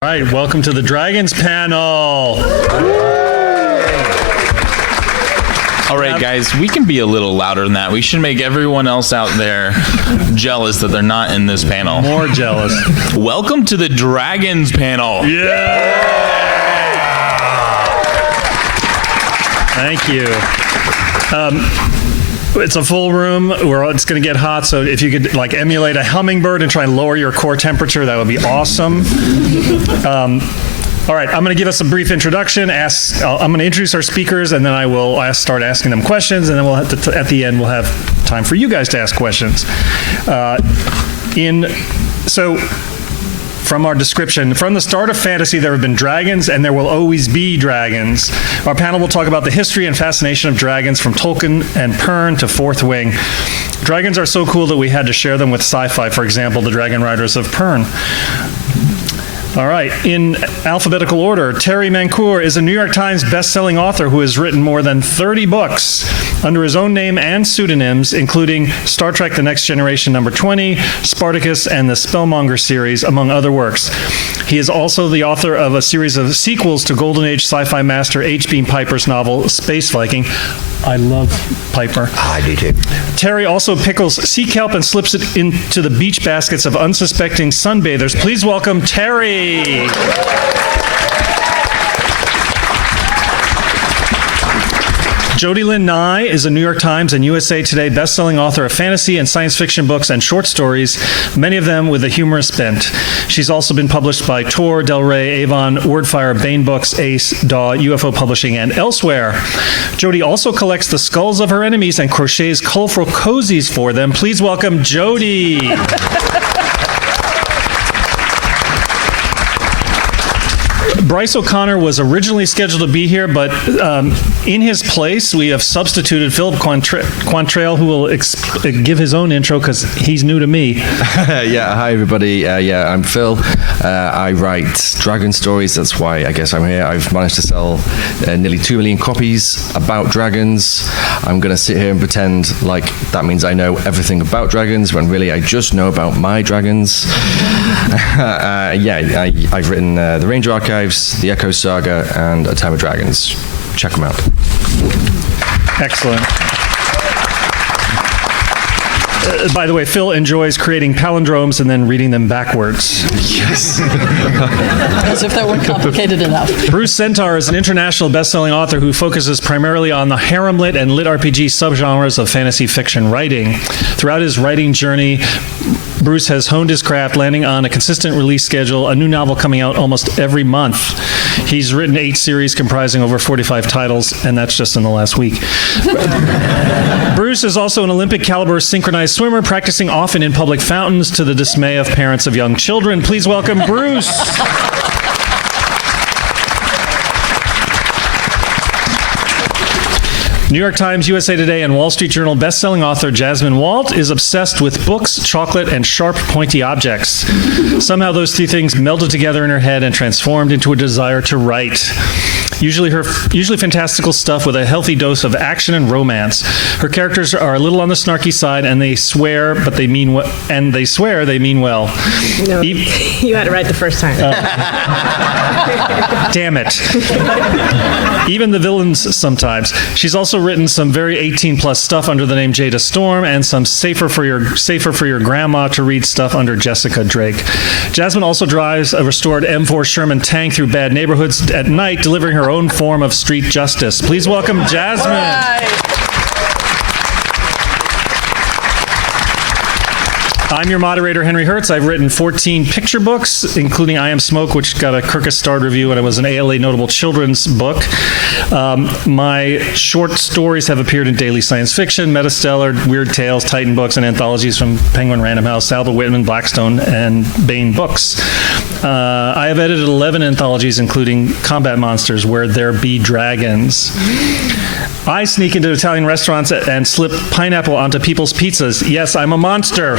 All right, welcome to the Dragons panel. All right, guys, we can be a little louder than that. We should make everyone else out there jealous that they're not in this panel. More jealous. Welcome to the Dragons panel. Yeah! Thank you. It's a full room. It's going to get hot, so if you could emulate a hummingbird and try and lower your core temperature, that would be awesome. All right, I'm going to give us a brief introduction. I'm going to introduce our speakers, and then I will start asking them questions, and then at the end we'll have time for you guys to ask questions. From our description, from the start of fantasy, there have been dragons, and there will always be dragons. Our panel will talk about the history and fascination of dragons from Tolkien and Pern to Fourth Wing. Dragons are so cool that we had to share them with Sci-Fi, for example, the Dragonriders of Pern. All right, in alphabetical order, Terry Mancour is a New York Times best-selling author who has written more than 30 books under his own name and pseudonyms, including Star Trek: The Next Generation #20, Spartacus, and the Spellmonger series, among other works. He is also the author of a series of sequels to Golden Age sci-fi master H. Beam Piper's novel Space Viking. I love Piper. I do too. Terry also pickles sea kelp and slips it into the beach baskets of unsuspecting sunbathers. Please welcome Terry. Jody Lynn Nye is a New York Times and USA Today best-selling author of fantasy and science fiction books and short stories, many of them with a humorous bent. She's also been published by Tor, Del Rey, Avon, Wordfire, Baen Books, Ace, DAW, UFO Publishing, and elsewhere. Jody also collects the skulls of her enemies and crochets colorful cozies for them. Please welcome Jody. Bryce O'Connor was originally scheduled to be here, but in his place, we have substituted Philip Quantrail, who will give his own intro because he's new to me. Yeah, hi everybody. I'm Phil. I write dragon stories. That's why I guess I'm here. I've managed to sell nearly 2 million copies about dragons. I'm going to sit here and pretend like that means I know everything about dragons, when really I just know about my dragons. I've written The Ranger Archives, The Echo Saga, and A Time of Dragons. Check them out. Excellent. By the way, Phil enjoys creating palindromes and then reading them backwards. Yes. As if that weren't complicated enough. Bruce Centaur is an international best-selling author who focuses primarily on the harem lit and lit RPG subgenres of fantasy fiction writing. Throughout his writing journey, Bruce has honed his craft, landing on a consistent release schedule, a new novel coming out almost every month. He's written 8 series comprising over 45 titles, and that's just in the last week. Bruce is also an Olympic-caliber synchronized swimmer, practicing often in public fountains to the dismay of parents of young children. Please welcome Bruce. New York Times, USA Today, and Wall Street Journal best-selling author Jasmine Walt is obsessed with books, chocolate, and sharp, pointy objects. Somehow those 3 things melded together in her head and transformed into a desire to write. Usually fantastical stuff with a healthy dose of action and romance. Her characters are a little on the snarky side, and they swear, but they mean well. No, you had it right the first time. Damn it. Even the villains sometimes. She's also written some very 18-plus stuff under the name Jada Storm, and some safer for your grandma to read stuff under Jessica Drake. Jasmine also drives a restored M4 Sherman tank through bad neighborhoods at night, delivering her own form of street justice. Please welcome Jasmine. Right. I'm your moderator, Henry Hertz. I've written 14 picture books, including I Am Smoke, which got a Kirkus starred review, and it was an ALA notable children's book. My short stories have appeared in Daily Science Fiction, Metastellar, Weird Tales, Titan Books, and anthologies from Penguin Random House, Albert Whitman, Blackstone, and Baen Books. I have edited 11 anthologies, including Combat Monsters, Where There Be Dragons. I sneak into Italian restaurants and slip pineapple onto people's pizzas. Yes, I'm a monster.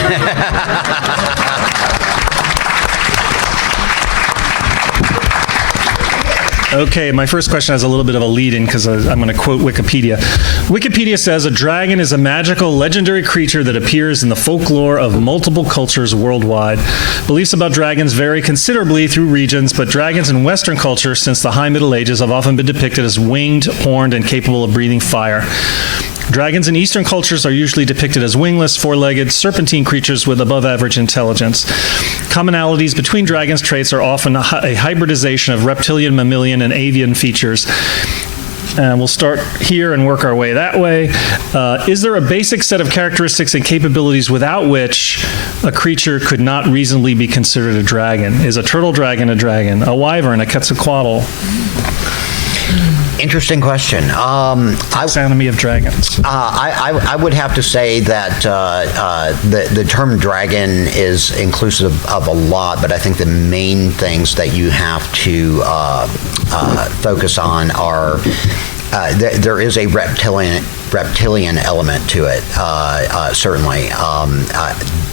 Okay, my first question has a little bit of a lead-in because I'm going to quote Wikipedia. Wikipedia says a dragon is a magical, legendary creature that appears in the folklore of multiple cultures worldwide. Beliefs about dragons vary considerably through regions, but dragons in Western culture since the High Middle Ages have often been depicted as winged, horned, and capable of breathing fire. Dragons in Eastern cultures are usually depicted as wingless, four-legged, serpentine creatures with above-average intelligence. Commonalities between dragons' traits are often a hybridization of reptilian, mammalian, and avian features. And we'll start here and work our way that way. Is there a basic set of characteristics and capabilities without which a creature could not reasonably be considered a dragon? Is a turtle dragon a dragon? A wyvern, a quetzalcoatl? Interesting question. Taxonomy of dragons. I would have to say that the term dragon is inclusive of a lot, but I think the main things that you have to focus on are there is a reptilian element to it, certainly.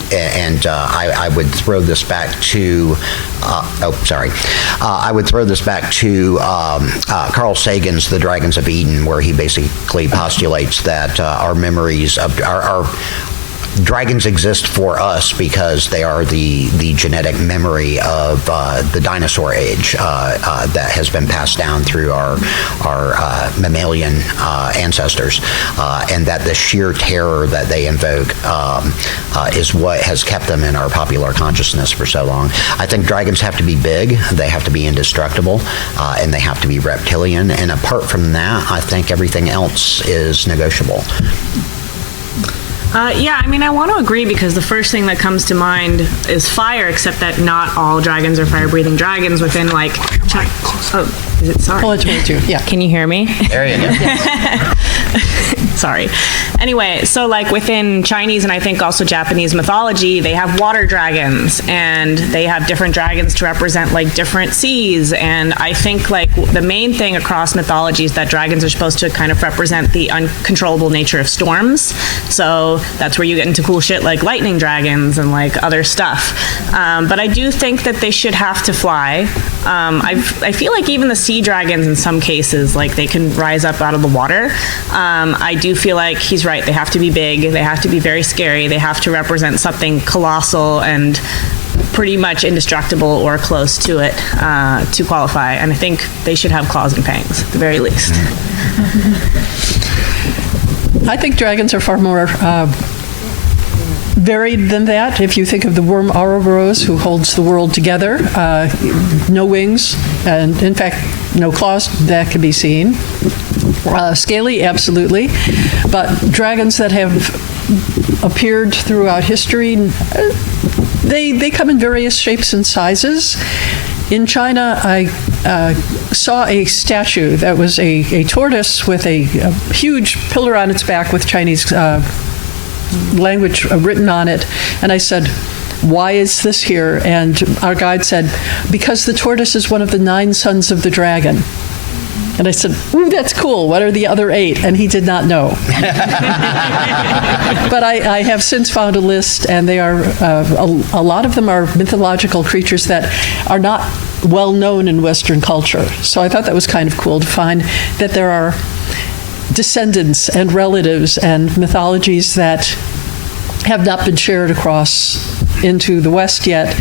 I would throw this back to I would throw this back to Carl Sagan's The Dragons of Eden, where he basically postulates that our memories of our dragons exist for us because they are the genetic memory of the dinosaur age that has been passed down through our mammalian ancestors, and that the sheer terror that they invoke is what has kept them in our popular consciousness for so long. I think dragons have to be big, they have to be indestructible, and they have to be reptilian, and apart from that, I think everything else is negotiable. Yeah, I mean, I want to agree because the first thing that comes to mind is fire, except that not all dragons are fire-breathing dragons within, like... Oh, is it? Sorry. Pull it towards you. Yeah. Can you hear me? There you go. Sorry. Anyway, so like within Chinese and I think also Japanese mythology, they have water dragons and they have different dragons to represent like different seas. And I think like the main thing across mythology is that dragons are supposed to kind of represent the uncontrollable nature of storms. So that's where you get into cool shit like lightning dragons and like other stuff. But I do think that they should have to fly. I feel like even the sea dragons in some cases, like they can rise up out of the water. I do feel like he's right. They have to be big. They have to be very scary. They have to represent something colossal and pretty much indestructible or close to it to qualify. And I think they should have claws and fangs at the very least. I think dragons are far more varied than that. If you think of the worm Ouroboros, who holds the world together, no wings, and in fact, no claws that can be seen. Scaly, absolutely. But dragons that have appeared throughout history, they come in various shapes and sizes. In China, I saw a statue that was a tortoise with a huge pillar on its back with Chinese language written on it. And I said, "Why is this here?" And our guide said, "Because the tortoise is one of the 9 sons of the dragon." And I said, "Ooh, that's cool. What are the other 8?" And he did not know. But I have since found a list, and they are a lot of them are mythological creatures that are not well known in Western culture. So I thought that was kind of cool to find that there are descendants and relatives and mythologies that have not been shared across into the West yet.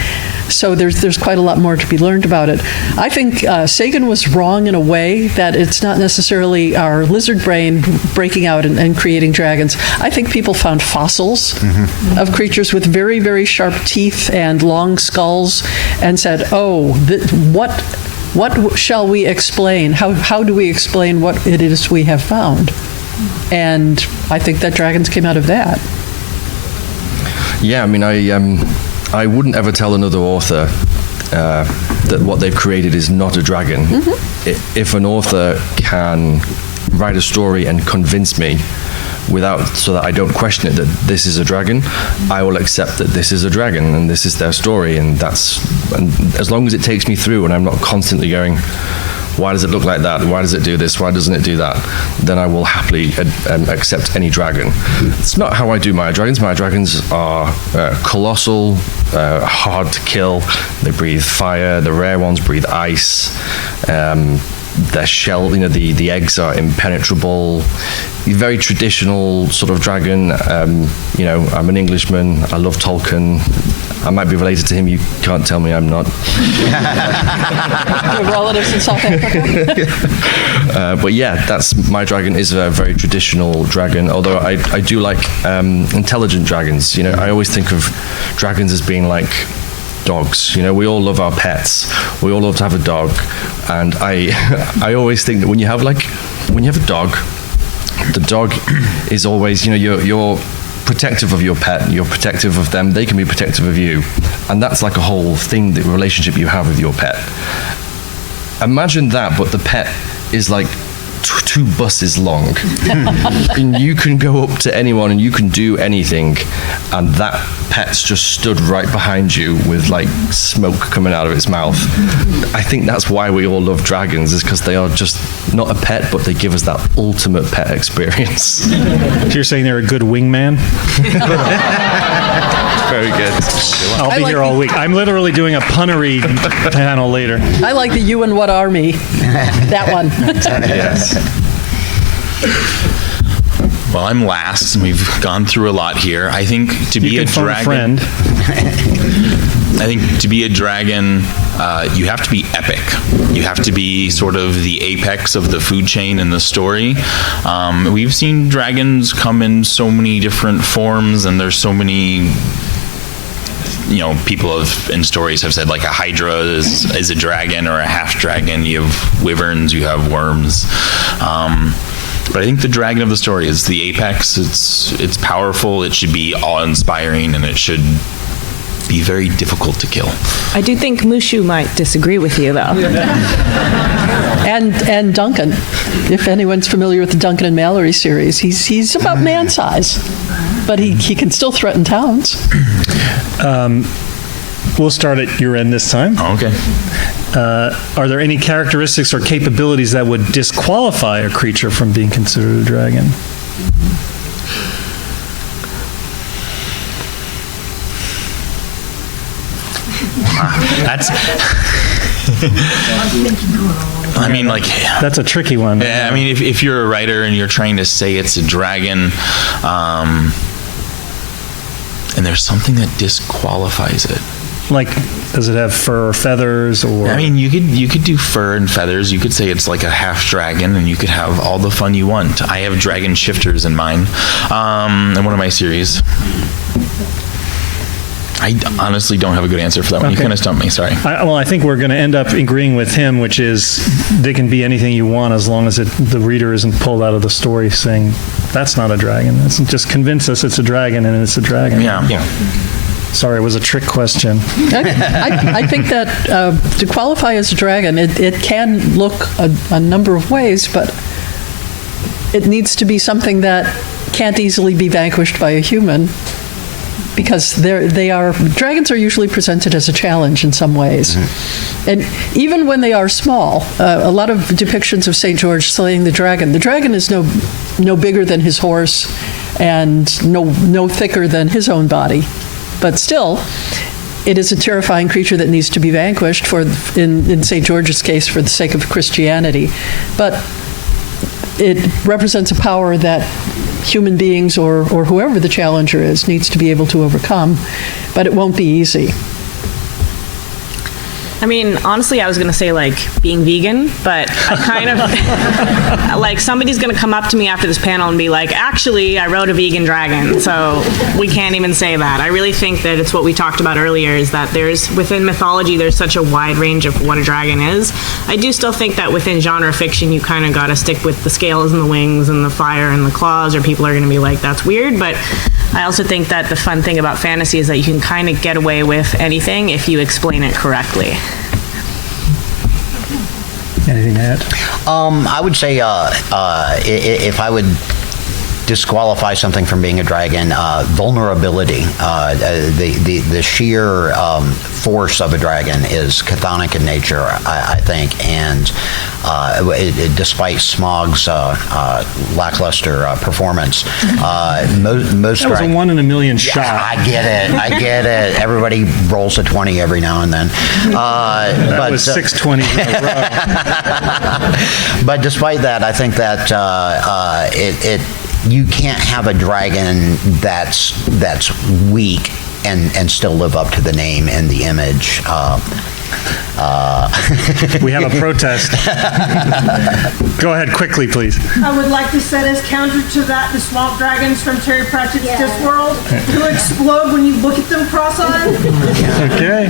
So there's quite a lot more to be learned about it. I think Sagan was wrong in a way that it's not necessarily our lizard brain breaking out and creating dragons. I think people found fossils of creatures with very, very sharp teeth and long skulls and said, "Oh, what shall we explain? How do we explain what it is we have found?" And I think that dragons came out of that. Yeah, I mean, I wouldn't ever tell another author that what they've created is not a dragon. If an author can write a story and convince me so that I don't question it that this is a dragon, I will accept that this is a dragon and this is their story, and as long as it takes me through and I'm not constantly going, why does it look like that? Why does it do this? Why doesn't it do that? Then I will happily accept any dragon. It's not how I do my dragons. My dragons are colossal, hard to kill. They breathe fire. The rare ones breathe ice. their shell, the eggs are impenetrable. Very traditional sort of dragon. I'm an Englishman. I love Tolkien. I might be related to him. You can't tell me I'm not. Your relatives in South Africa. But yeah, my dragon is a very traditional dragon. Although I do like intelligent dragons. I always think of dragons as being like dogs. We all love our pets. We all love to have a dog, and I always think that when you have a dog, the dog is always, you're protective of your pet, you're protective of them, they can be protective of you. And that's like a whole thing, the relationship you have with your pet. Imagine that, but the pet is like 2 buses long. And you can go up to anyone and you can do anything, and that pet's just stood right behind you with like smoke coming out of its mouth. I think that's why we all love dragons, is because they are just not a pet, but they give us that ultimate pet experience. So you're saying they're a good wingman? Very good. I'll be here all week. I'm literally doing a punnery panel later. I like the You and What Army. That one. Yes. Well, I'm last, and we've gone through a lot here. I think to be a dragon, I think to be a dragon, you have to be epic. You have to be sort of the apex of the food chain in the story. We've seen dragons come in so many different forms, and there's so many. People in stories have said like a hydra is a dragon or a half dragon. You have wyverns, you have worms. But I think the dragon of the story is the apex. It's powerful. It should be awe-inspiring, and it should be very difficult to kill. I do think Mushu might disagree with you, though. And Duncan, if anyone's familiar with the Duncan and Mallory series, he's about man size, but he can still threaten towns. We'll start at your end this time. Oh, okay. Are there any characteristics or capabilities that would disqualify a creature from being considered a dragon? That's. I mean, like. That's a tricky one. Yeah, I mean, if you're a writer and you're trying to say it's a dragon, and there's something that disqualifies it. Like, does it have fur or feathers, or? I mean, you could do fur and feathers. You could say it's like a half dragon, and you could have all the fun you want. I have dragon shifters in mine, in one of my series. I honestly don't have a good answer for that one. You kind of stumped me. Sorry. I think we're going to end up agreeing with him, which is they can be anything you want as long as the reader isn't pulled out of the story saying that's not a dragon. It's just convince us it's a dragon and it's a dragon. Yeah. Sorry, it was a trick question. I think that to qualify as a dragon, it can look a number of ways, but it needs to be something that can't easily be vanquished by a human, because dragons are usually presented as a challenge in some ways. Mm-hmm. And even when they are small, a lot of depictions of St. George slaying the dragon is no bigger than his horse and no thicker than his own body. But still, it is a terrifying creature that needs to be vanquished in St. George's case, for the sake of Christianity. But it represents a power that human beings or whoever the challenger is needs to be able to overcome, but it won't be easy. I mean, honestly, I was going to say, like, being vegan, but I kind of, like, somebody's going to come up to me after this panel and be like, actually, I wrote a vegan dragon, so we can't even say that. I really think that it's what we talked about earlier, is that within mythology, there's such a wide range of what a dragon is. I do still think that within genre fiction, you kind of got to stick with the scales and the wings and the fire and the claws, or people are going to be like, that's weird. But I also think that the fun thing about fantasy is that you can kind of get away with anything if you explain it correctly. Anything to add? I would say if I would disqualify something from being a dragon, vulnerability. The sheer force of a dragon is chthonic in nature, I think, and despite Smaug's lackluster performance, most That was a 1 in a million shot. I get it. Everybody rolls a 20 every now and then. That was 620s in a row. But despite that, I think that you can't have a dragon that's weak and still live up to the name and the image. We have a protest. Go ahead quickly, please. I would like to set as counter to that the swamp dragons from Terry Pratchett's Discworld, who explode when you look at them cross-eyed. Okay.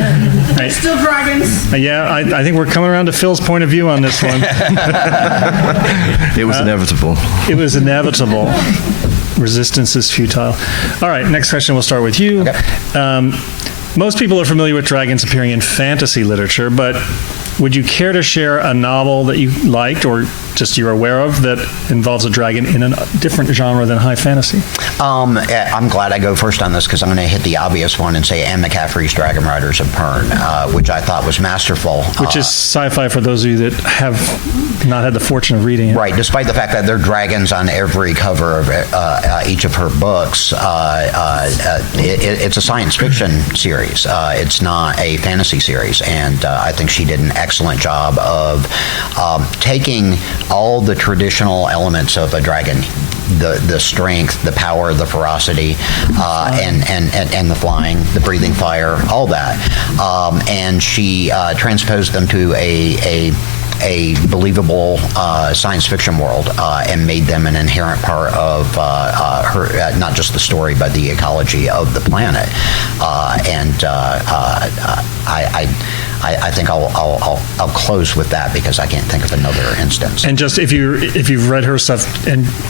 They're still dragons. Yeah, I think we're coming around to Phil's point of view on this one. It was inevitable. It was inevitable. Resistance is futile. All right, next question. We'll start with you. Okay. Most people are familiar with dragons appearing in fantasy literature, but would you care to share a novel that you liked or just you're aware of that involves a dragon in a different genre than high fantasy? I'm glad I go first on this because I'm going to hit the obvious one and say Anne McCaffrey's Dragonriders of Pern, which I thought was masterful. Which is sci-fi for those of you that have not had the fortune of reading it. Right, despite the fact that there are dragons on every cover of each of her books, it's a science fiction series. It's not a fantasy series, and I think she did an excellent job of taking all the traditional elements of a dragon, the strength, the power, the ferocity, and the flying, the breathing fire, all that, and she transposed them to a believable science fiction world and made them an inherent part of her, not just the story, but the ecology of the planet. I think I'll close with that because I can't think of another instance. And just if you've read her stuff,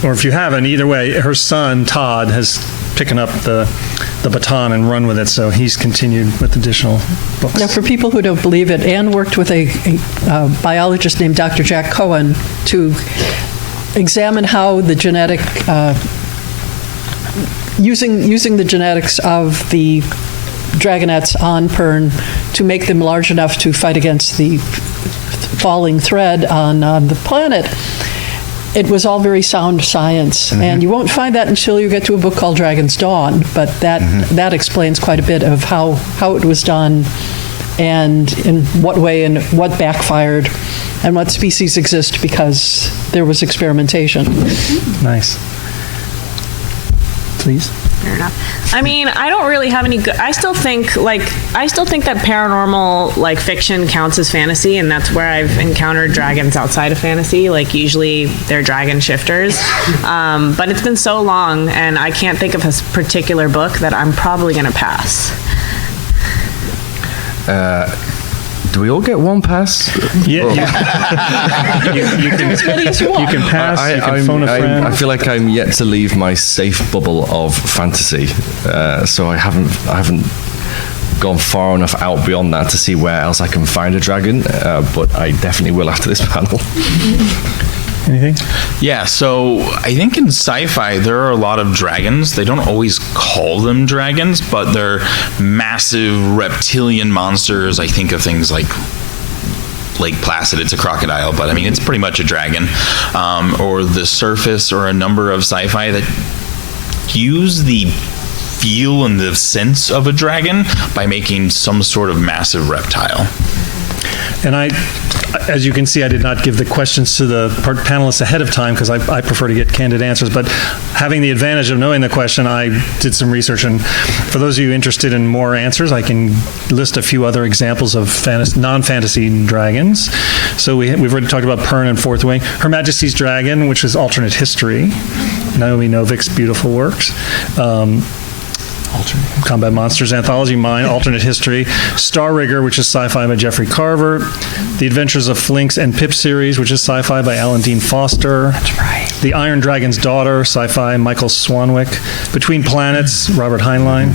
or if you haven't, either way, her son Todd has picking up the baton and run with it, so he's continued with additional books. Now, for people who don't believe it, Anne worked with a biologist named Dr. Jack Cohen to examine how the genetic, using the genetics of the dragonets on Pern to make them large enough to fight against the falling thread on the planet. It was all very sound science, and you won't find that until you get to a book called Dragon's Dawn, but that explains quite a bit of how it was done and in what way and what backfired and what species exist because there was experimentation. Nice. Please. Fair enough. I mean, I don't really have any good. I still think that paranormal fiction counts as fantasy, and that's where I've encountered dragons outside of fantasy. Like usually they're dragon shifters, but it's been so long, and I can't think of a particular book that I'm probably going to pass. Do we all get one pass? Yeah. You can pass. You can phone a friend. I feel like I'm yet to leave my safe bubble of fantasy, so I haven't gone far enough out beyond that to see where else I can find a dragon. But I definitely will after this panel. Anything? Yeah, so I think in sci-fi there are a lot of dragons. They don't always call them dragons, but they're massive reptilian monsters. I think of things like Lake Placid. It's a crocodile, but I mean it's pretty much a dragon. Or The Surface, or a number of sci-fi that use the feel and the sense of a dragon by making some sort of massive reptile. And as you can see, I did not give the questions to the panelists ahead of time because I prefer to get candid answers. But having the advantage of knowing the question, I did some research. And for those of you interested in more answers, I can list a few other examples of non-fantasy dragons. So we've already talked about Pern and Fourth Wing. Her Majesty's Dragon, which is alternate history. Naomi Novik's beautiful works. Combat Monsters Anthology, mine, alternate history. Star Rigger, which is sci-fi by Jeffrey Carver. The Adventures of Flinx and Pip series, which is sci-fi by Alan Dean Foster. That's right. The Iron Dragon's Daughter, sci-fi, Michael Swanwick. Between Planets, Robert Heinlein.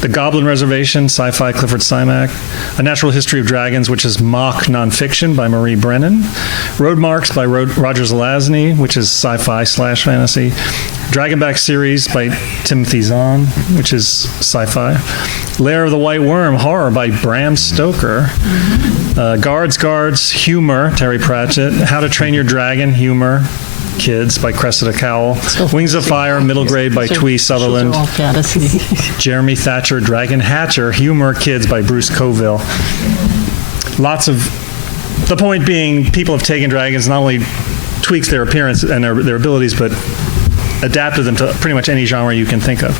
The Goblin Reservation, Sci-Fi, Clifford Simak. A Natural History of Dragons, which is mock nonfiction by Marie Brennan. Road Marks by Roger Zelazny, which is sci-fi/fantasy. Dragonback series by Timothy Zahn, which is sci-fi. Lair of the White Worm, horror by Bram Stoker. Guards, humor, Terry Pratchett. How to Train Your Dragon, humor, kids by Cressida Cowell. Wings of Fire, middle grade by Twee Sutherland. All fantasy. Jeremy Thatcher, Dragon Hatcher, humor, kids by Bruce Coville. Lots of, the point being, people have taken dragons, not only tweaks their appearance and their abilities, but adapted them to pretty much any genre you can think of.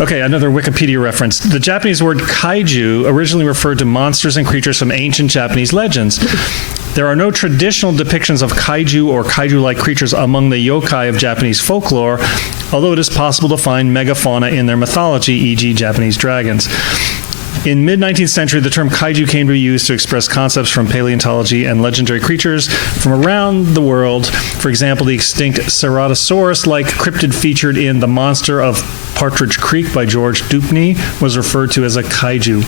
Okay, another Wikipedia reference. The Japanese word kaiju originally referred to monsters and creatures from ancient Japanese legends. There are no traditional depictions of kaiju or kaiju-like creatures among the yokai of Japanese folklore, although it is possible to find megafauna in their mythology, e.g. Japanese dragons. In mid-19th century, the term kaiju came to be used to express concepts from paleontology and legendary creatures from around the world. For example, the extinct Ceratosaurus-like cryptid featured in The Monster of Partridge Creek by George Dupney was referred to as a kaiju.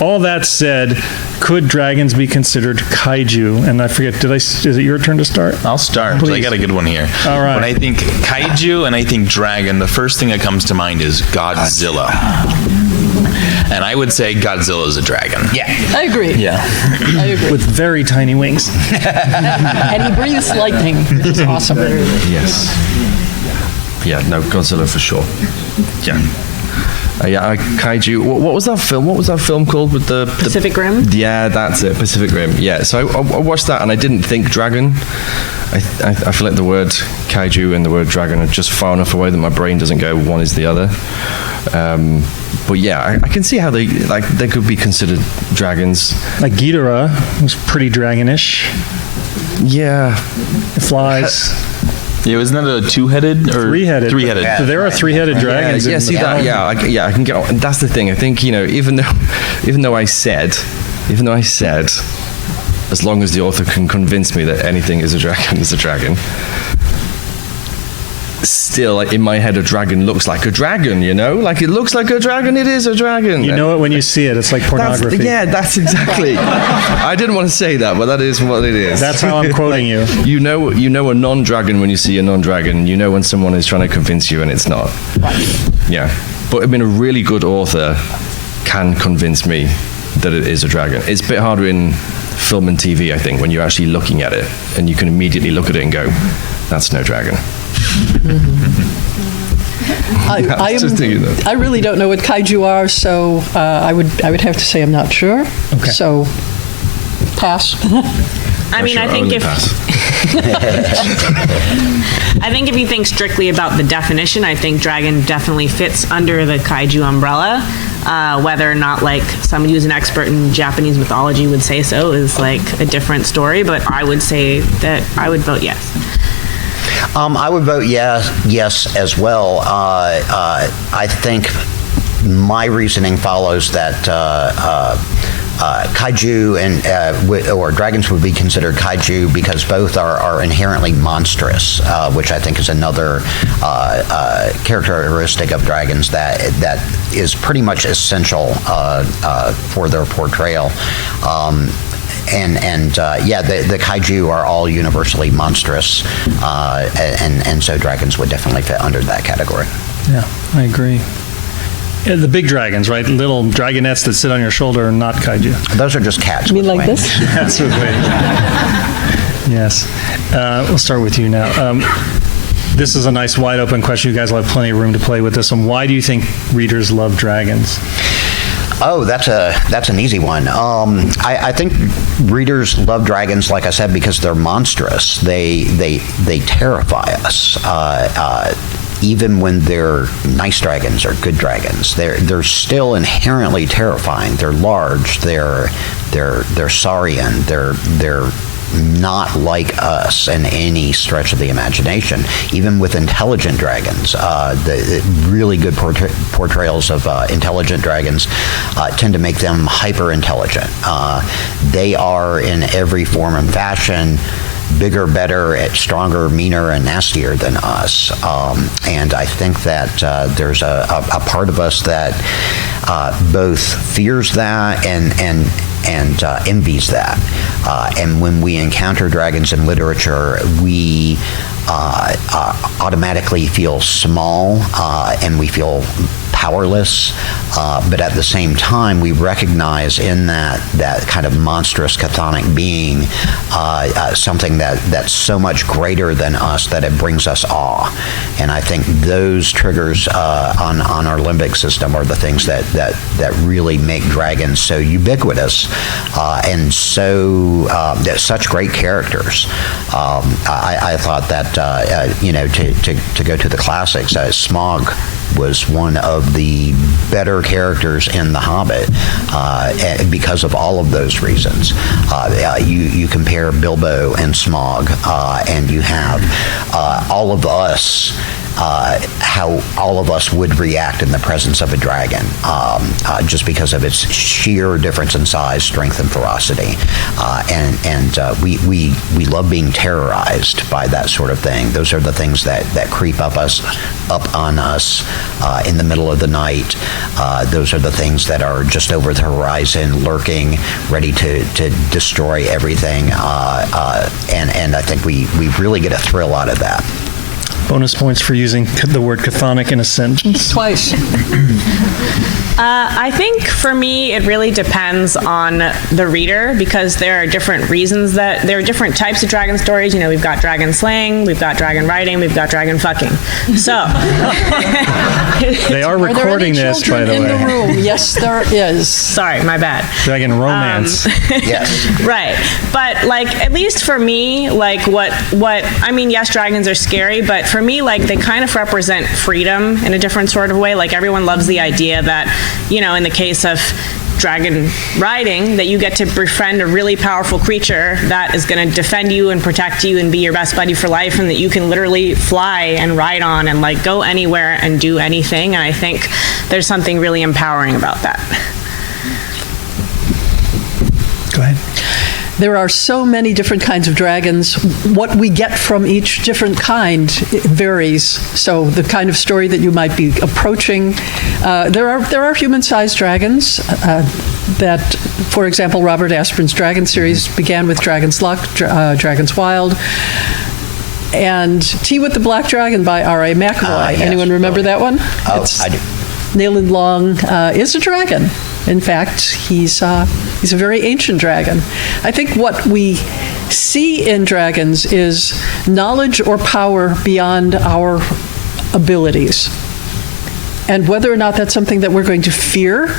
All that said, could dragons be considered kaiju? And I forget, is it your turn to start? I'll start, 'cause I Please. got a good one here. All right. When I think kaiju and I think dragon, the first thing that comes to mind is Godzilla. And I would say Godzilla is a dragon. Yeah. I agree. Yeah. I agree. With very tiny wings. And he breathes lightning, which is awesome. Yes. Yeah, no, Godzilla for sure. Yeah. Kaiju. What was that film? What was that film called with the Pacific Rim? Yeah, that's it. Pacific Rim. Yeah. So I watched that and I didn't think dragon. I feel like the word kaiju and the word dragon are just far enough away that my brain doesn't go one is the other. But yeah, I can see how they could be considered dragons. Like Ghidorah was pretty dragonish. Yeah. It flies. Yeah, wasn't that a two-headed or Three-headed. Three-headed. So there are three-headed dragons. Yeah, in see the that? film. Yeah, I can get. And that's the thing. I think even though I said, as long as the author can convince me that anything is a dragon is a dragon. Still, in my head, a dragon looks like a dragon. Like it looks like a dragon. It is a dragon. You know it when you see it. It's like pornography. That's exactly. I didn't want to say that, but that is what it is. That's how I'm quoting you. You know a non-dragon when you see a non-dragon. You know when someone is trying to convince you and it's not. Yeah. But I mean, a really good author can convince me that it is a dragon. It's a bit harder in film and TV, I think, when you're actually looking at it and you can immediately look at it and go, that's no dragon. I really don't know what kaiju are, so I would have to say I'm not sure. Okay. So, pass. I mean, I think if you think strictly about the definition, I think dragon definitely fits under the kaiju umbrella. Whether or not like somebody who's an expert in Japanese mythology would say so is like a different story, but I would say that I would vote yes. I would vote yes as well. I think my reasoning follows that kaiju or dragons would be considered kaiju because both are inherently monstrous, which I think is another characteristic of dragons that is pretty much essential for their portrayal. The kaiju are all universally monstrous, and so dragons would definitely fit under that category. Yeah, I agree. Yeah, the big dragons, right? Little dragonettes that sit on your shoulder are not kaiju. Those are just cats. You mean with like wings. this? That's what Yes. We'll start with you now. This is a nice wide open question. You guys will have plenty of room to play with this one. Why do you think readers love dragons? Oh, that's an easy one. I think readers love dragons, like I said, because they're monstrous. They terrify us. Even when they're nice dragons or good dragons, they're still inherently terrifying. They're large. They're saurian. They're not like us in any stretch of the imagination. Even with intelligent dragons, the really good portrayals of intelligent dragons tend to make them hyper intelligent. They are in every form and fashion bigger, better, stronger, meaner, and nastier than us. And I think that there's a part of us that both fears that and envies that. And when we encounter dragons in literature, we automatically feel small and we feel powerless, but at the same time we recognize in that kind of monstrous chthonic being something that's so much greater than us that it brings us awe. And I think those triggers on our limbic system are the things that really make dragons so ubiquitous and so such great characters. I thought that to go to the classics, Smaug was one of the better characters in The Hobbit because of all of those reasons. You compare Bilbo and Smaug, and you have all of us, how all of us would react in the presence of a dragon, just because of its sheer difference in size, strength, and ferocity. We love being terrorized by that sort of thing. Those are the things that creep up on us in the middle of the night. Those are the things that are just over the horizon, lurking, ready to destroy everything. And I think we really get a thrill out of that. Bonus points for using the word chthonic in a sentence. Twice. I think for me, it really depends on the reader, because there are different reasons that there are different types of dragon stories. We've got dragon slaying, we've got dragon riding, we've got dragon fucking. So they are recording this, by the way. In the room? Yes, there is. Sorry, my bad. Dragon romance. Yes. Right. But at least for me, yes, dragons are scary, but for me, they kind of represent freedom in a different sort of way. Everyone loves the idea that, in the case of dragon riding, that you get to befriend a really powerful creature that is going to defend you and protect you and be your best buddy for life, and that you can literally fly and ride on and go anywhere and do anything. And I think there's something really empowering about that. Go ahead. There are so many different kinds of dragons. What we get from each different kind varies. So the kind of story that you might be approaching, there are human-sized dragons that, for example, Robert Asprin's Dragon series began with Dragon's Luck, Dragon's Wild, and Tea with the Black Dragon by R.A. McAvoy. Yes. Anyone remember that one? Oh, I do. Nayland Long is a dragon. In fact, he's a very ancient dragon. I think what we see in dragons is knowledge or power beyond our abilities. And whether or not that's something that we're going to fear,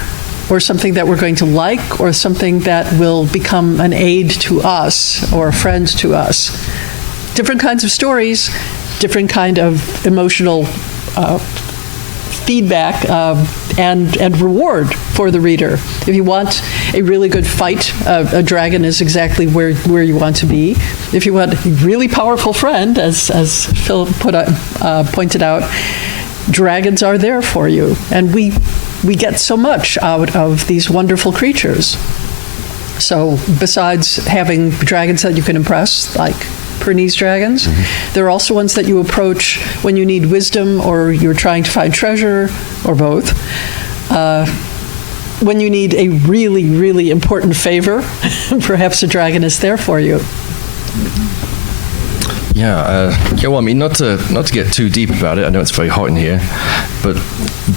or something that we're going to like, or something that will become an aid to us or a friend to us. Different kinds of stories, different kind of emotional feedback and reward for the reader. If you want a really good fight, a dragon is exactly where you want to be. If you want a really powerful friend, as Phil pointed out, dragons are there for you. And we get so much out of these wonderful creatures. So besides having dragons that you can impress, like Pernese dragons, there are also ones that you approach when you need wisdom, or you're trying to find treasure, or both. When you need a really, really important favor, perhaps a dragon is there for you. Well, I mean, not to get too deep about it. I know it's very hot in here, but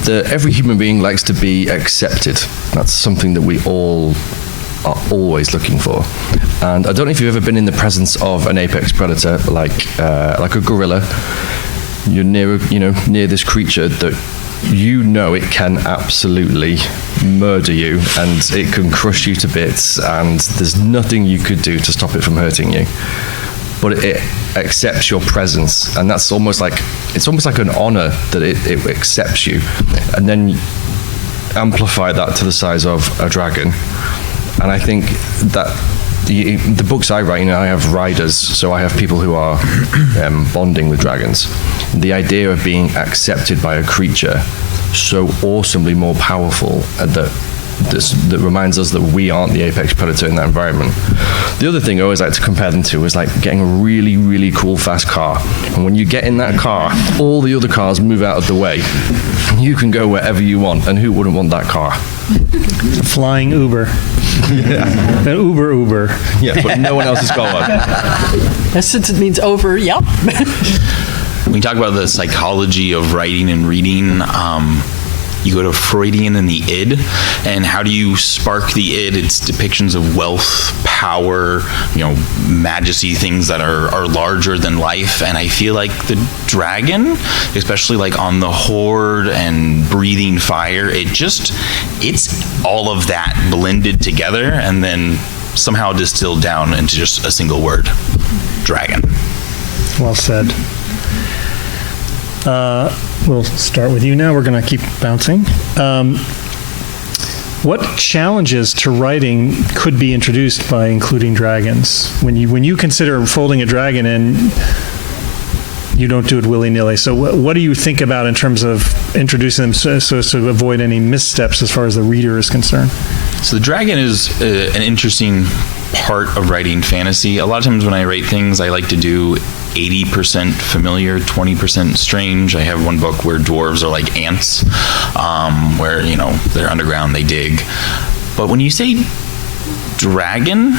every human being likes to be accepted. That's something that we all are always looking for. And I don't know if you've ever been in the presence of an apex predator, like a gorilla. You're near this creature that it can absolutely murder you, and it can crush you to bits, and there's nothing you could do to stop it from hurting you. But it accepts your presence, and that's almost like an honor that it accepts you, and then amplify that to the size of a dragon. And I think that the books I write, I have riders, so I have people who are bonding with dragons. The idea of being accepted by a creature so awesomely more powerful that that reminds us that we aren't the apex predator in that environment. The other thing I always like to compare them to is like getting a really, really cool fast car. And when you get in that car, all the other cars move out of the way. You can go wherever you want, and who wouldn't want that car? Flying Uber. Yeah. The Uber. Yeah, but no one else has got one. Since it means over, yep. When we talk about the psychology of writing and reading, you go to Freudian and the id, and how do you spark the id? It's depictions of wealth, power, majesty, things that are larger than life. And I feel like the dragon, especially like on the horde and breathing fire, it's all of that blended together and then somehow distilled down into just a single word: dragon. Well said. We'll start with you now. We're going to keep bouncing. What challenges to writing could be introduced by including dragons? When you consider folding a dragon in, you don't do it willy-nilly. So what do you think about in terms of introducing them so as to avoid any missteps as far as the reader is concerned? So the dragon is an interesting part of writing fantasy. A lot of times when I write things, I like to do 80% familiar, 20% strange. I have one book where dwarves are like ants, where, they're underground, they dig. But when you say dragon,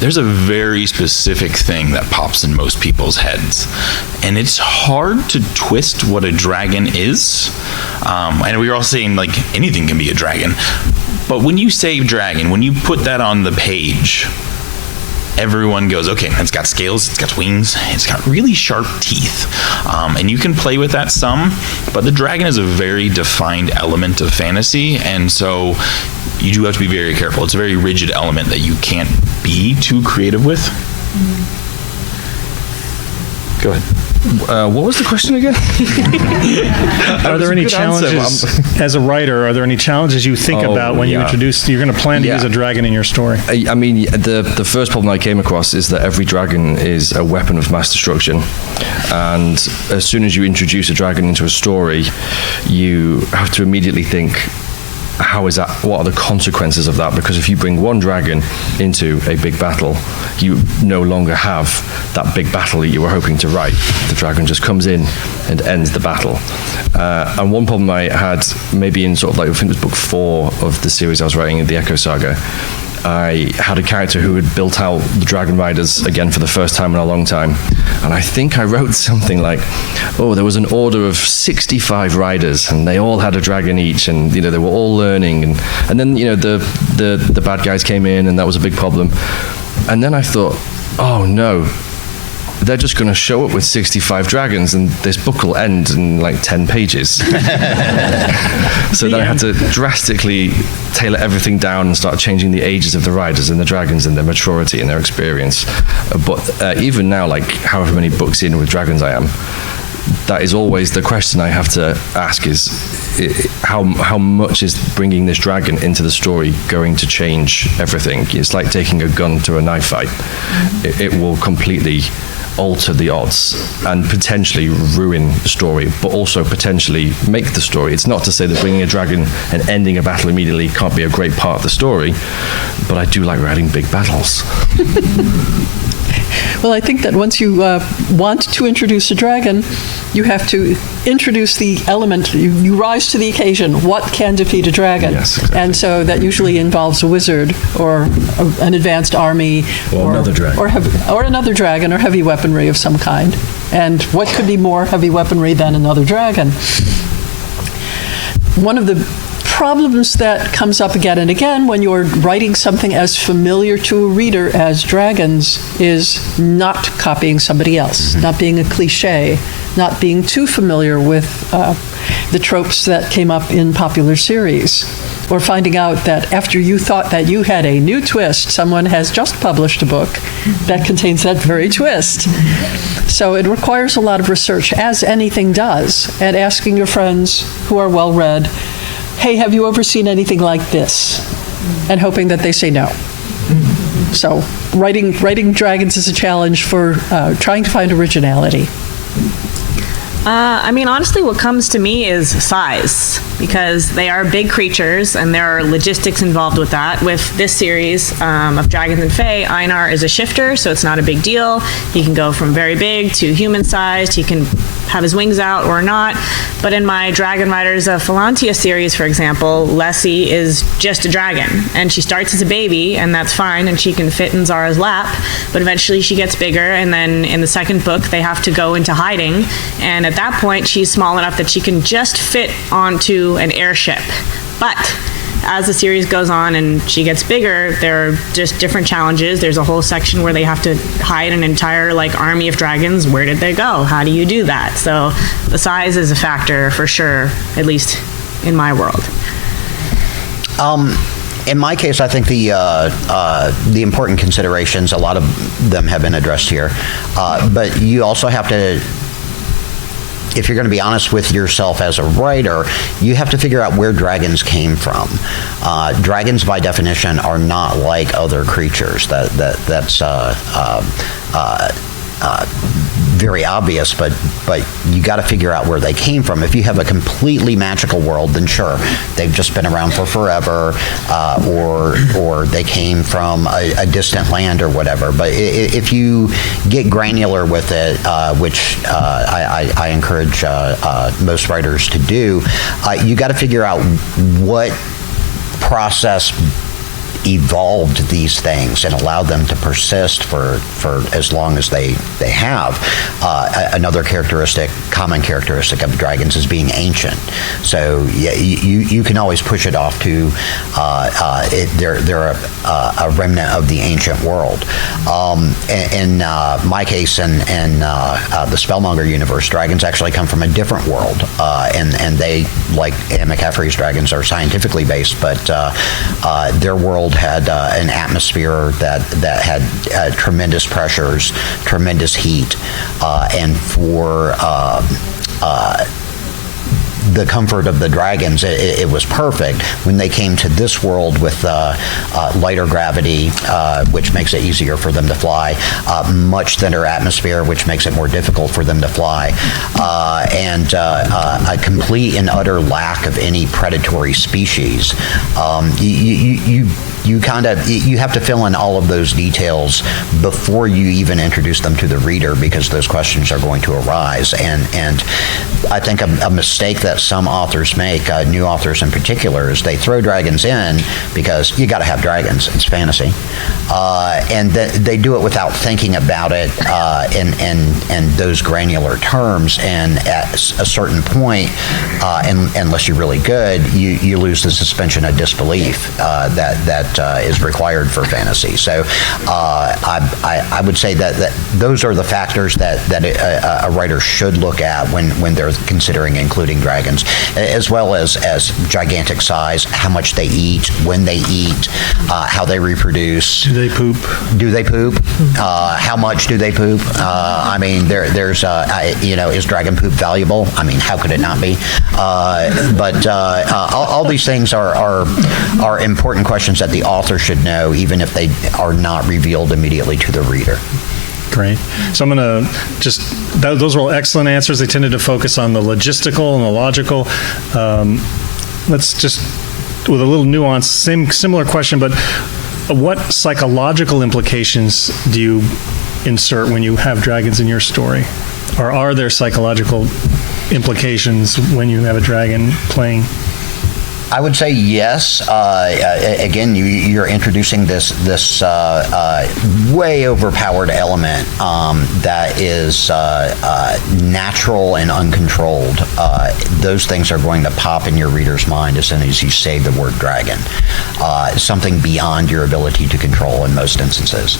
there's a very specific thing that pops in most people's heads. And it's hard to twist what a dragon is. And we were all saying, like, anything can be a dragon. But when you say dragon, when you put that on the page, everyone goes, okay, it's got scales, it's got wings, it's got really sharp teeth. And you can play with that some, but the dragon is a very defined element of fantasy, and so you do have to be very careful. It's a very rigid element that you can't be too creative with. Go ahead. What was the question again? Are there any challenges as a writer? Are there any challenges you think about when you introduce? You're going to plan to use a dragon in your story. I mean, the first problem I came across is that every dragon is a weapon of mass destruction, and as soon as you introduce a dragon into a story, you have to immediately think, how is that? What are the consequences of that? Because if you bring one dragon into a big battle, you no longer have that big battle that you were hoping to write. The dragon just comes in and ends the battle. And one problem I had, maybe in sort of like, I think it was book 4 of the series I was writing, the Echo Saga, I had a character who had built out the Dragonriders again for the first time in a long time. And I think I wrote something like, there was an order of 65 riders, and they all had a dragon each, and they were all learning. And then the bad guys came in, and that was a big problem. And then I thought, oh no, they're just going to show up with 65 dragons, and this book will end in like 10 pages. So then I had to drastically tailor everything down and start changing the ages of the riders and the dragons and their maturity and their experience. But even now, like however many books in with dragons I am, that is always the question I have to ask is, how much is bringing this dragon into the story going to change everything? It's like taking a gun to a knife fight. It will completely alter the odds and potentially ruin the story, but also potentially make the story. It's not to say that bringing a dragon and ending a battle immediately can't be a great part of the story, but I do like writing big battles. Well, I think that once you want to introduce a dragon, you have to introduce the element. You rise to the occasion. What can defeat a dragon? Yes, exactly. And so that usually involves a wizard or an advanced army, or another dragon, or another dragon, or heavy weaponry of some kind. And what could be more heavy weaponry than another dragon? One of the problems that comes up again and again when you're writing something as familiar to a reader as dragons is not copying somebody else, not being a cliche, not being too familiar with the tropes that came up in popular series, or finding out that after you thought that you had a new twist, someone has just published a book that contains that very twist. So it requires a lot of research, as anything does, and asking your friends who are well-read, hey, have you ever seen anything like this? And hoping that they say no. So writing dragons is a challenge for trying to find originality. I mean, honestly, what comes to me is size, because they are big creatures and there are logistics involved with that. With this series of Dragons and Fae, Einar is a shifter, so it's not a big deal. He can go from very big to human-sized. He can have his wings out or not. But in my Dragonriders of Phalantia series, for example, Lessie is just a dragon, and she starts as a baby, and that's fine, and she can fit in Zara's lap. But eventually she gets bigger, and then in the second book, they have to go into hiding. And at that point, she's small enough that she can just fit onto an airship. But as the series goes on and she gets bigger, there are just different challenges. There's a whole section where they have to hide an entire army of dragons. Where did they go? How do you do that? So the size is a factor for sure, at least in my world. In my case, I think the important considerations, a lot of them have been addressed here, but you also have to, if you're going to be honest with yourself as a writer, you have to figure out where dragons came from. Dragons, by definition, are not like other creatures. That's very obvious, but you got to figure out where they came from. If you have a completely magical world, then sure, they've just been around for forever, or they came from a distant land or whatever. But if you get granular with it, which I encourage most writers to do, you got to figure out what process evolved these things and allowed them to persist for as long as they have. Another common characteristic of dragons is being ancient. So yeah, you can always push it off to they're a remnant of the ancient world. In my case, and the Spellmonger universe, dragons actually come from a different world, and they, like Anne McCaffrey's dragons, are scientifically based, but their world had an atmosphere that had tremendous pressures, tremendous heat, and for the comfort of the dragons, it was perfect. When they came to this world with lighter gravity, which makes it easier for them to fly, much thinner atmosphere, which makes it more difficult for them to fly, and a complete and utter lack of any predatory species. You have to fill in all of those details before you even introduce them to the reader, because those questions are going to arise. And I think a mistake that some authors make, new authors in particular, is they throw dragons in because you got to have dragons. It's fantasy, and they do it without thinking about it in those granular terms. And at a certain point, unless you're really good, you lose the suspension of disbelief that is required for fantasy. So I would say that those are the factors that a writer should look at when they're considering including dragons, as well as gigantic size, how much they eat, when they eat, how they reproduce. Do they poop? How much do they poop? I mean, there's is dragon poop valuable? I mean, how could it not be? But all these things are important questions that the author should know, even if they are not revealed immediately to the reader. Great. So I'm going to those were all excellent answers. They tended to focus on the logistical and the logical. Let's just, with a little nuance, similar question, but what psychological implications do you insert when you have dragons in your story? Or are there psychological implications when you have a dragon playing? I would say yes. Again, you're introducing this way overpowered element that is natural and uncontrolled. Those things are going to pop in your reader's mind as soon as you say the word dragon. Something beyond your ability to control in most instances.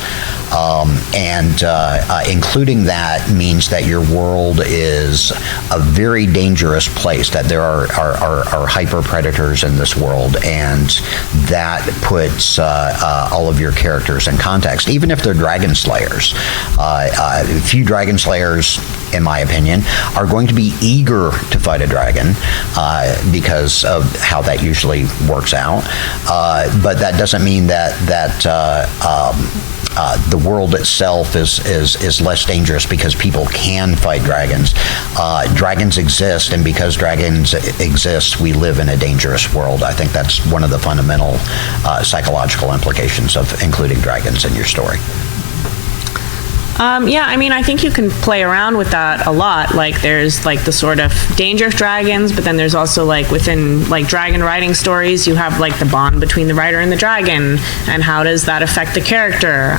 Including that means that your world is a very dangerous place, that there are hyper predators in this world, and that puts all of your characters in context, even if they're dragon slayers. Few dragon slayers, in my opinion, are going to be eager to fight a dragon because of how that usually works out. But that doesn't mean that the world itself is less dangerous because people can fight dragons. Dragons exist, and because dragons exist, we live in a dangerous world. I think that's one of the fundamental psychological implications of including dragons in your story. Yeah, I mean, I think you can play around with that a lot. Like, there's like the sort of dangerous dragons, but then there's also like within like dragon writing stories, you have like the bond between the writer and the dragon, and how does that affect the character?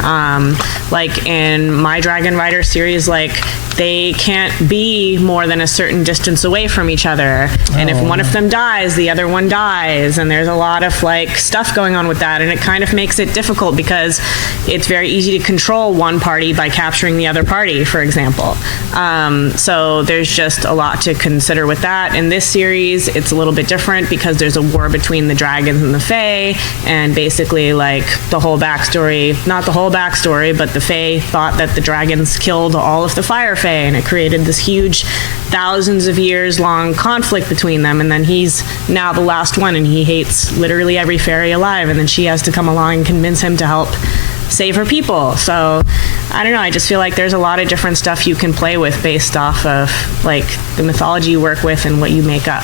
Like in my Dragon Rider series, like they can't be more than a certain distance away from each other, and if one of them dies, the other one dies, and there's a lot of like stuff going on with that, and it kind of makes it difficult because it's very easy to control one party by capturing the other party, for example. So there's just a lot to consider with that. In this series, it's a little bit different because there's a war between the dragons and the Fae, and basically like the whole backstory, not the whole backstory, but the Fae thought that the dragons killed all of the Fire Fae, and it created this huge thousands of years long conflict between them, and then he's now the last one, and he hates literally every fairy alive, and then she has to come along and convince him to help save her people. So I don't know, I just feel like there's a lot of different stuff you can play with based off of like the mythology you work with and what you make up.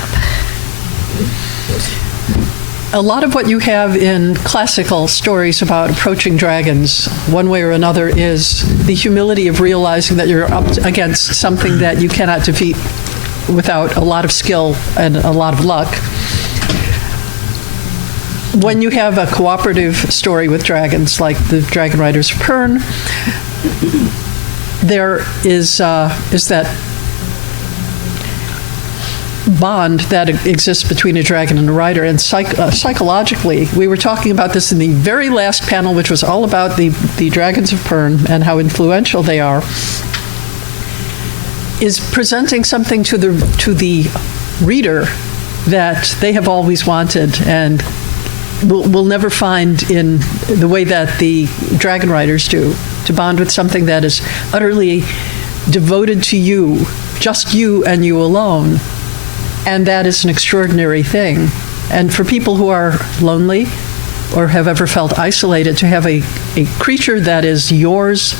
A lot of what you have in classical stories about approaching dragons, one way or another, is the humility of realizing that you're up against something that you cannot defeat without a lot of skill and a lot of luck. When you have a cooperative story with dragons, like the Dragonriders of Pern, there is that bond that exists between a dragon and a rider. And psychologically, we were talking about this in the very last panel, which was all about the Dragons of Pern and how influential they are, is presenting something to the reader that they have always wanted and will never find in the way that the Dragon Riders do, to bond with something that is utterly devoted to you, just you and you alone. And that is an extraordinary thing. And for people who are lonely or have ever felt isolated, to have a creature that is yours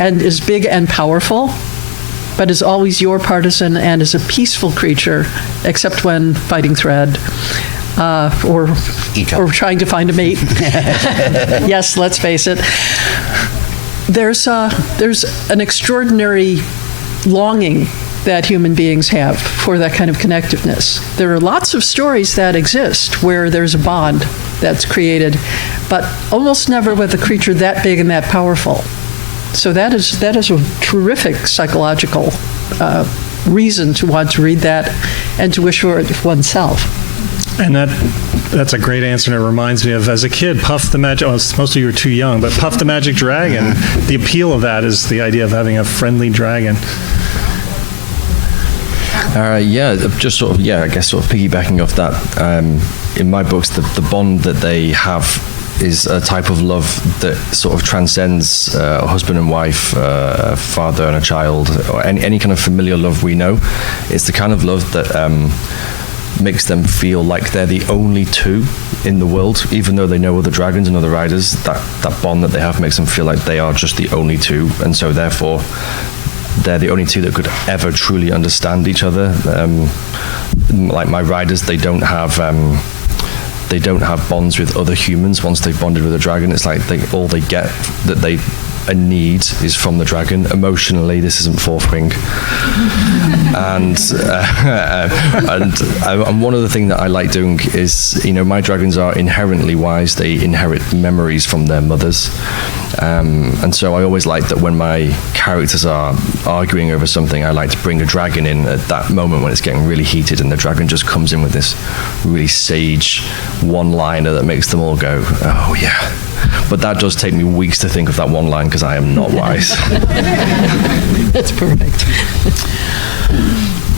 and is big and powerful, but is always your partisan and is a peaceful creature, except when fighting Thread or trying to find a mate. Yes, let's face it. There's an extraordinary longing that human beings have for that kind of connectiveness. There are lots of stories that exist where there's a bond that's created, but almost never with a creature that big and that powerful. So that is a terrific psychological reason to want to read that and to wish for it oneself. And that's a great answer, and it reminds me of, as a kid, Puff the Magic, most of you were too young, but Puff the Magic Dragon, the appeal of that is the idea of having a friendly dragon. I guess sort of piggybacking off that, in my books, the bond that they have is a type of love that sort of transcends a husband and wife, a father and a child, or any kind of familiar love we know. It's the kind of love that makes them feel like they're the only two in the world, even though they know other dragons and other riders. That bond that they have makes them feel like they are just the only two, and so therefore they're the only two that could ever truly understand each other. Like my riders, they don't have bonds with other humans. Once they've bonded with a dragon, it's like all they get that they need is from the dragon. Emotionally, this isn't Fourth Wing. And one of the things that I like doing is, my dragons are inherently wise. They inherit memories from their mothers. And so I always like that when my characters are arguing over something, I like to bring a dragon in at that moment when it's getting really heated, and the dragon just comes in with this really sage one-liner that makes them all go, oh yeah. But that does take me weeks to think of that one line because I am not wise. That's perfect.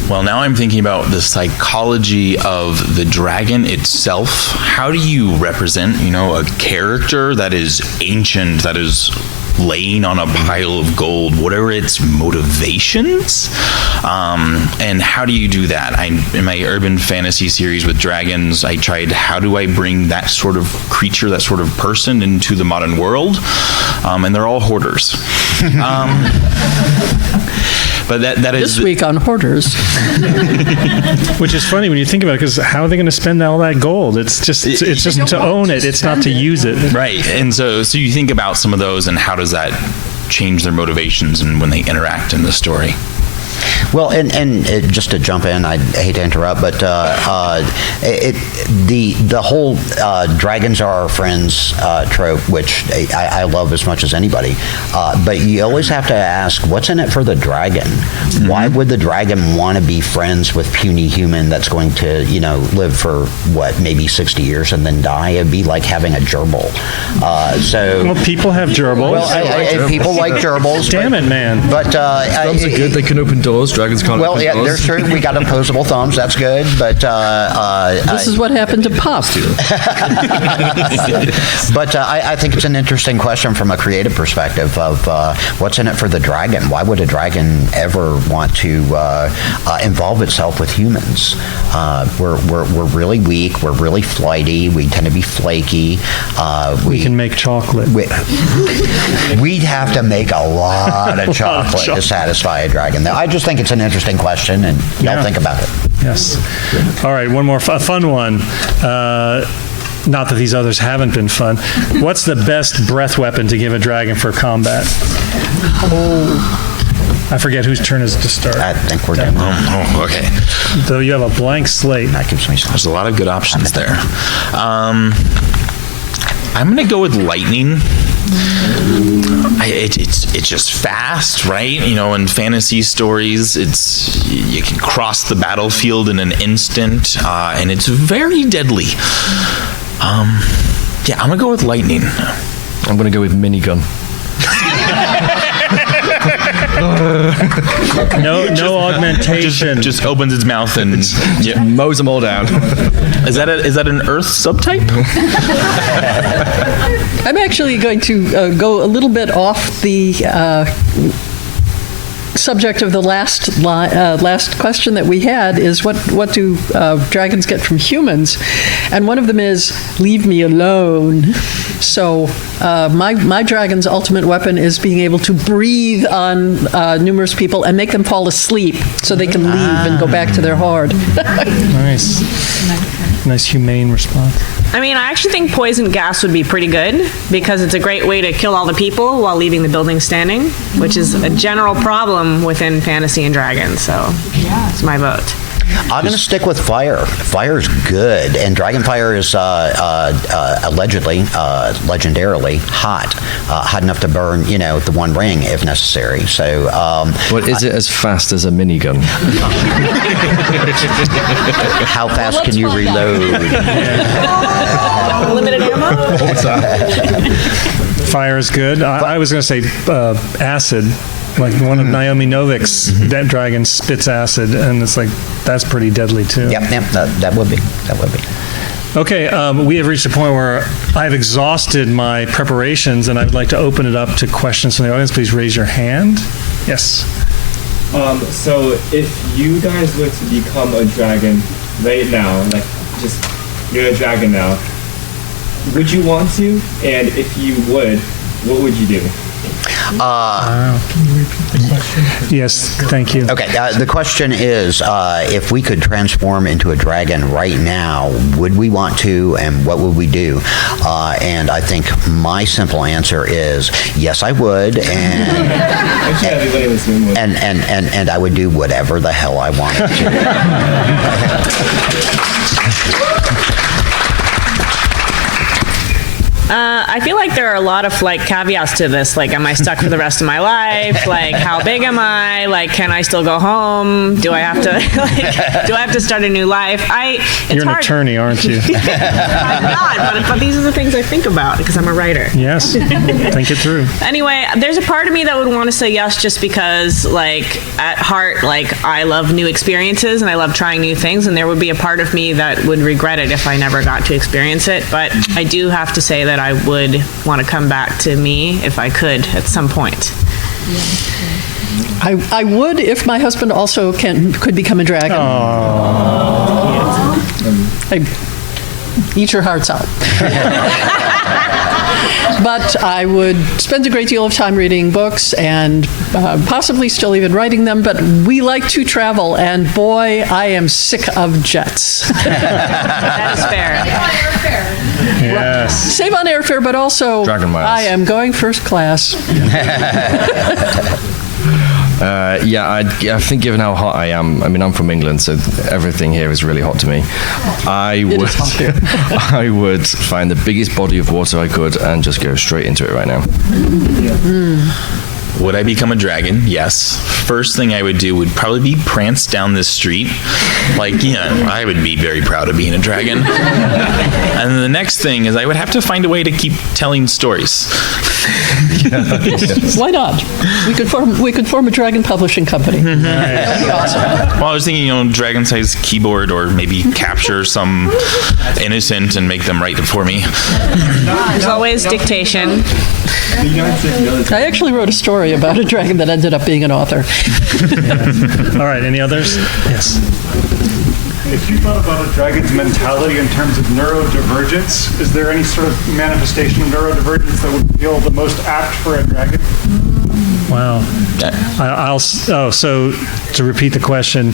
Well, now I'm thinking about the psychology of the dragon itself. How do you represent, a character that is ancient, that is laying on a pile of gold? What are its motivations? And how do you do that? In my urban fantasy series with dragons, I tried, how do I bring that sort of creature, that sort of person into the modern world? And they're all hoarders. But that is this week on hoarders. Which is funny when you think about it, because how are they going to spend all that gold? It's just to own it. It's not to use it. Right. And so you think about some of those, and how does that change their motivations and when they interact in the story? Well, and just to jump in, I hate to interrupt, but the whole dragons are our friends trope, which I love as much as anybody. But you always have to ask, what's in it for the dragon? Mm-hmm. Why would the dragon want to be friends with puny human that's going to, live for maybe 60 years and then die? It'd be like having a gerbil. Well, people have gerbils. Well, people like gerbils. Damn it, man! But thumbs are good. They can open doors. Dragons can't. Well, yeah, they're true. We got opposable thumbs. That's good. But this is what happened to Puff. But I think it's an interesting question from a creative perspective of what's in it for the dragon. Why would a dragon ever want to involve itself with humans? We're really weak. We're really flighty. We tend to be flaky. We can make chocolate. We'd have to make a lot of chocolate to satisfy a dragon. I just think it's an interesting question, and y'all think about it. Yes. All right, one more a fun one. Not that these others haven't been fun. What's the best breath weapon to give a dragon for combat? I forget whose turn is to start. I think we're done. Oh, okay. Though you have a blank slate. That gives me some. There's a lot of good options there. I'm going to go with lightning. It's just fast, right? In fantasy stories, you can cross the battlefield in an instant, and it's very deadly. I'm gonna go with lightning. I'm gonna go with minigun. No augmentation. Just opens its mouth and mows them all down. Is that an Earth subtype? I'm actually going to go a little bit off the subject of the last question that we had is what do dragons get from humans? And one of them is leave me alone. So my dragon's ultimate weapon is being able to breathe on numerous people and make them fall asleep so they can leave and go back to their hoard. Nice humane response. I mean, I actually think poison gas would be pretty good because it's a great way to kill all the people while leaving the building standing, which is a general problem within fantasy and dragons. So, it's my vote. I'm going to stick with fire. Fire's good, and dragon fire is allegedly, legendarily hot enough to burn, the One Ring if necessary. So, is it as fast as a minigun? How fast can you reload? Limited ammo. Fire is good. I was going to say acid. Like one of Naomi Novik's dragons spits acid, and it's like that's pretty deadly too. Yep, that would be. Okay, we have reached a point where I've exhausted my preparations, and I'd like to open it up to questions from the audience. Please raise your hand. Yes. So if you guys were to become a dragon right now, like just you're a dragon now, would you want to? And if you would, what would you do? Can you repeat the question? Yes, thank you. Okay, the question is, if we could transform into a dragon right now, would we want to, and what would we do? And I think my simple answer is, yes, I would, and Actually, everybody in this room would. and I would do whatever the hell I wanted to. I feel like there are a lot of caveats to this. Like, am I stuck for the rest of my life? Like, how big am I? Like, can I still go home? Do I have to do I have to start a new life? You're an attorney, aren't you? I'm not, but these are the things I think about because I'm a writer. Yes, think it through. Anyway, there's a part of me that would want to say yes just because, at heart, I love new experiences and I love trying new things, and there would be a part of me that would regret it if I never got to experience it. But I do have to say that that I would want to come back to me if I could at some point. I would if my husband also could become a dragon. I eat your hearts out. But I would spend a great deal of time reading books and possibly still even writing them. But we like to travel, and boy, I am sick of jets. That is fair. Yes. Save on airfare, but also Dragon miles. I am going first class. I think given how hot I am, I mean, I'm from England, so everything here is really hot to me. I would find the biggest body of water I could and just go straight into it right now. Would I become a dragon? Yes. First thing I would do would probably be prance down this street. I would be very proud of being a dragon. And then the next thing is I would have to find a way to keep telling stories. Why not? We could form a dragon publishing company. That would be awesome. Well, I was thinking, dragon-sized keyboard, or maybe capture some innocent and make them write it for me. There's always dictation. I actually wrote a story about a dragon that ended up being an author. All right, any others? Yes. If you thought about a dragon's mentality in terms of neurodivergence, is there any sort of manifestation of neurodivergence that would feel the most apt for a dragon? Wow. So to repeat the question,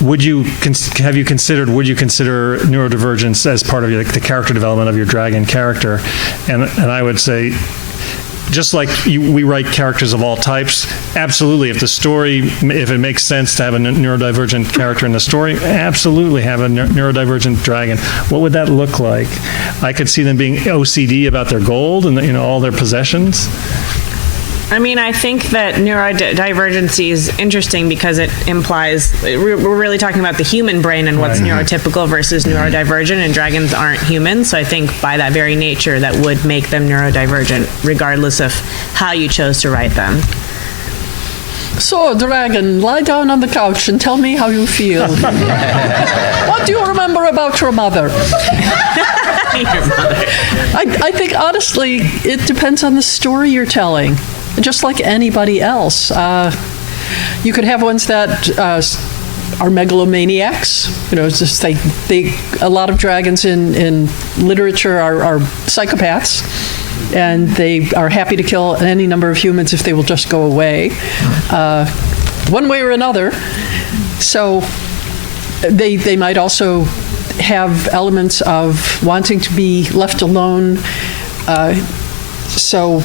would you consider neurodivergence as part of the character development of your dragon character? And I would say, just like we write characters of all types, absolutely. If it makes sense to have a neurodivergent character in the story, absolutely have a neurodivergent dragon. What would that look like? I could see them being OCD about their gold and all their possessions. I mean, I think that neurodivergency is interesting because it implies we're really talking about the human brain and what's neurotypical versus neurodivergent, and dragons aren't human. So I think by that very nature, that would make them neurodivergent, regardless of how you chose to write them. So, dragon, lie down on the couch and tell me how you feel. What do you remember about your mother? I think, honestly, it depends on the story you're telling. Just like anybody else. You could have ones that are megalomaniacs. It's just a lot of dragons in literature are psychopaths, and they are happy to kill any number of humans if they will just go away, one way or another. So they might also have elements of wanting to be left alone. So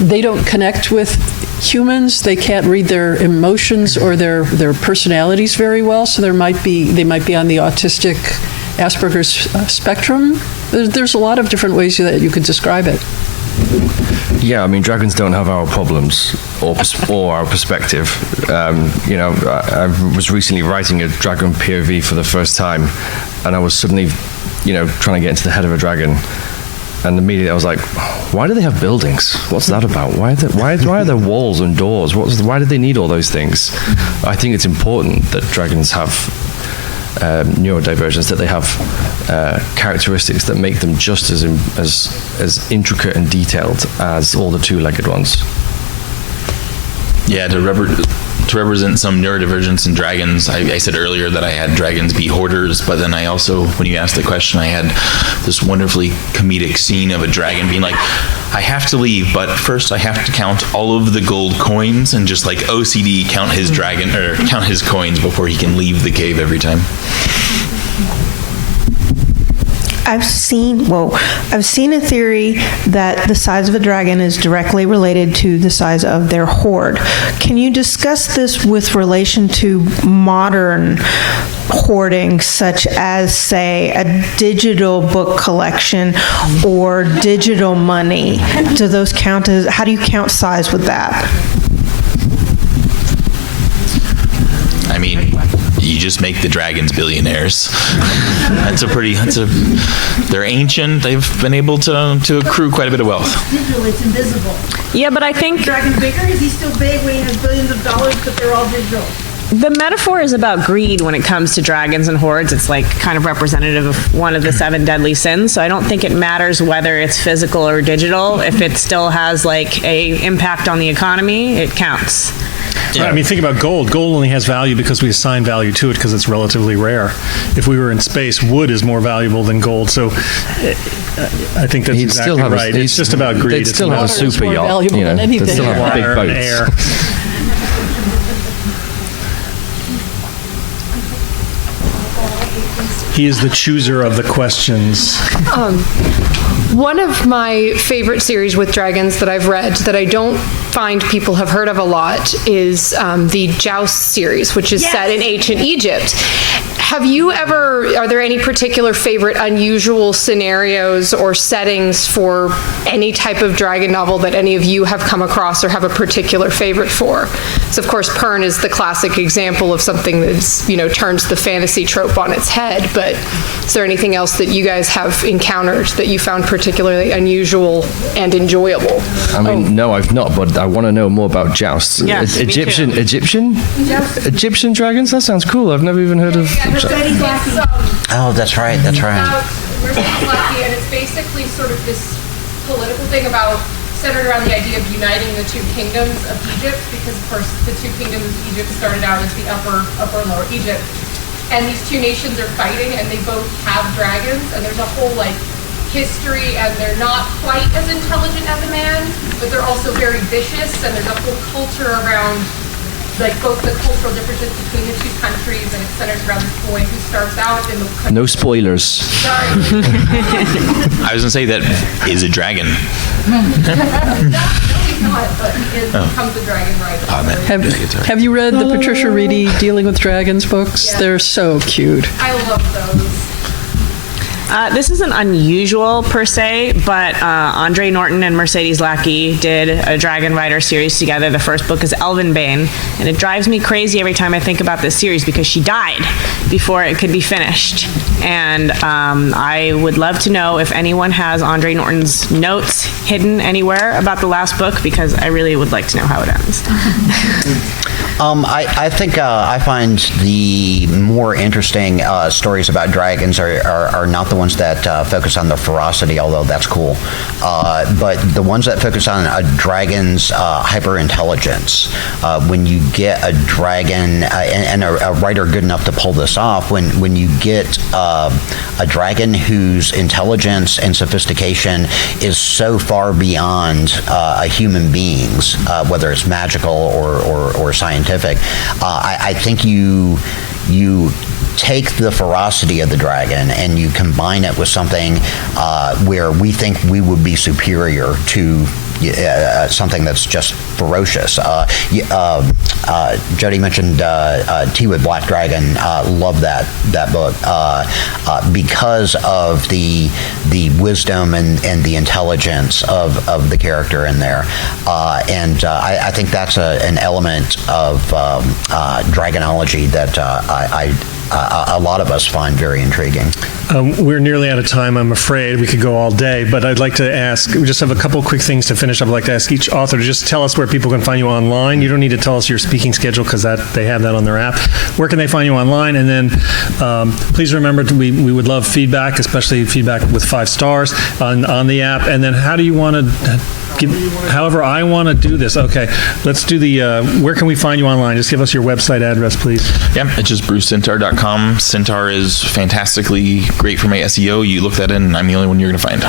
they don't connect with humans. They can't read their emotions or their personalities very well. So they might be on the autistic Asperger's spectrum. There's a lot of different ways that you could describe it. Yeah, I mean, dragons don't have our problems or our perspective. I was recently writing a dragon POV for the first time, and I was suddenly, trying to get into the head of a dragon. And immediately I was like, why do they have buildings? What's that about? Why are there walls and doors? Why do they need all those things? I think it's important that dragons have neurodivergence, that they have characteristics that make them just as intricate and detailed as all the two-legged ones. Yeah, to represent some neurodivergence in dragons, I said earlier that I had dragons be hoarders, but then I also, when you asked the question, I had this wonderfully comedic scene of a dragon being like, I have to leave, but first I have to count all of the gold coins and just OCD count his count his coins before he can leave the cave every time. I've seen a theory that the size of a dragon is directly related to the size of their hoard. Can you discuss this with relation to modern hoarding, such as, say, a digital book collection or digital money? Do those count as, how do you count size with that? I mean, you just make the dragons billionaires. They're ancient. They've been able to accrue quite a bit of wealth. Digital, it's invisible. Yeah, but I think Dragon bigger? Is he still big when he has billions of dollars, but they're all digital? The metaphor is about greed when it comes to dragons and hordes. It's like kind of representative of one of the 7 deadly sins. So I don't think it matters whether it's physical or digital. If it still has like a impact on the economy, it counts. Yeah. I mean, think about gold. Gold only has value because we assign value to it because it's relatively rare. If we were in space, wood is more valuable than gold. So I think that's exactly right. It's just about greed. They'd still have a super more yacht. valuable You know, than anything. they'd still have big Water and boats. air. He is the chooser of the questions. One of my favorite series with dragons that I've read that I don't find people have heard of a lot is the Joust series, which is set in ancient Egypt. Have you ever, are there any particular favorite unusual scenarios or settings for any type of dragon novel that any of you have come across or have a particular favorite for? So of course, Pern is the classic example of something that's, you know, turns the fantasy trope on its head, but is there anything else that you guys have encountered that you found particularly unusual and enjoyable? I mean, no, I've not, but I want to know more about jousts. Yes, me too. Egyptian dragons? That sounds cool. I've never even heard of. Oh, that's right. That's right. Mercedes Lackey, and it's basically sort of this political thing about centered around the idea of uniting the 2 kingdoms of Egypt, because of course the 2 kingdoms of Egypt started out as the upper and lower Egypt, and these 2 nations are fighting, and they both have dragons, and there's a whole like history, and they're not quite as intelligent as a man, but they're also very vicious, and there's a whole culture around like both the cultural differences between the 2 countries, and it centers around this boy who starts out in the country. No spoilers. Sorry. I was gonna say that is a dragon. No, he's not, but he becomes a dragon rider. Have you read the Patricia Reedy Dealing with Dragons books? Yeah. They're so cute. I love those. This isn't unusual per se, but Andre Norton and Mercedes Lackey did a Dragonrider series together. The first book is Elvenbane, and it drives me crazy every time I think about this series because she died before it could be finished. And I would love to know if anyone has Andre Norton's notes hidden anywhere about the last book, because I really would like to know how it ends. I think I find the more interesting stories about dragons are not the ones that focus on the ferocity, although that's cool, but the ones that focus on a dragon's hyper-intelligence. When you get a dragon, and a writer good enough to pull this off, when you get a dragon whose intelligence and sophistication is so far beyond a human being's, whether it's magical or scientific, I think you take the ferocity of the dragon and you combine it with something where we think we would be superior to something that's just ferocious. Jody mentioned Tea with Black Dragon. Love that book because of the wisdom and the intelligence of the character in there. And I think that's an element of dragonology that a lot of us find very intriguing. We're nearly out of time, I'm afraid. We could go all day, but I'd like to ask, we just have a couple quick things to finish up. I'd like to ask each author to just tell us where people can find you online. You don't need to tell us your speaking schedule because they have that on their app. Where can they find you online? And then please remember, we would love feedback, especially feedback with 5 stars on the app. And then how do you want to however I want to do this. Okay, let's do where can we find you online? Just give us your website address, please. Yeah, it's just brucecentar.com. Centaur is fantastically great for my SEO. You look that in, and I'm the only one you're going to find.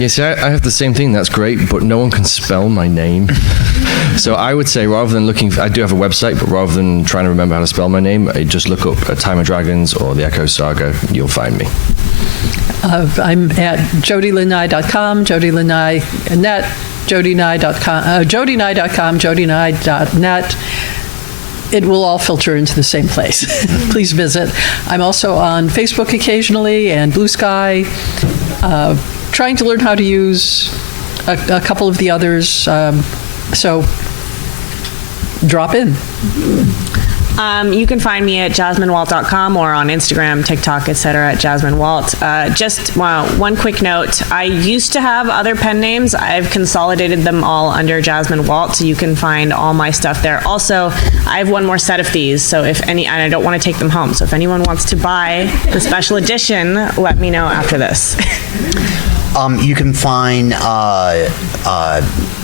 Yes, I have the same thing. That's great, but no one can spell my name. So I would say rather than I do have a website, but rather than trying to remember how to spell my name, just look up A Time of Dragons or The Echo Saga. You'll find me. I'm at jodylanai.com, jodylanai.net, jodynai.com, jodynai.com, jodynai.net. It will all filter into the same place. Please visit. I'm also on Facebook occasionally and Blue Sky, trying to learn how to use a couple of the others. So drop in. You can find me at jasminewalt.com or on Instagram, TikTok, etc. at jasminewalt. Just one quick note. I used to have other pen names. I've consolidated them all under Jasmine Walt, so you can find all my stuff there. Also, I have one more set of these, so and I don't want to take them home. So if anyone wants to buy the special edition, let me know after this. You can find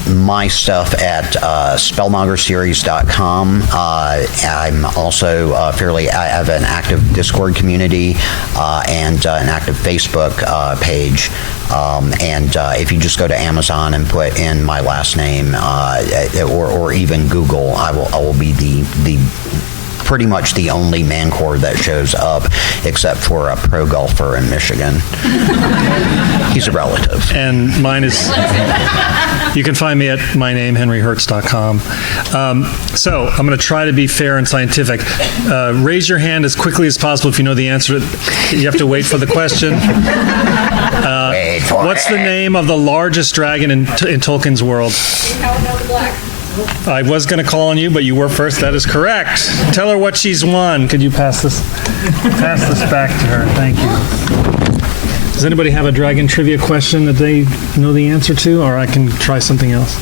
my stuff at spellmongerseries.com. I'm also I have an active Discord community and an active Facebook page. And if you just go to Amazon and put in my last name or even Google, I will be the pretty much the only Mancor that shows up, except for a pro golfer in Michigan. He's a relative. And mine is, you can find me at mynamehenryhertz.com. So I'm going to try to be fair and scientific. Raise your hand as quickly as possible if you know the answer. You have to wait for the question. What's the name of the largest dragon in Tolkien's world? I was going to call on you, but you were first. That is correct. Tell her what she's won. Could you pass this back to her? Thank you. Does anybody have a dragon trivia question that they know the answer to, or I can try something else?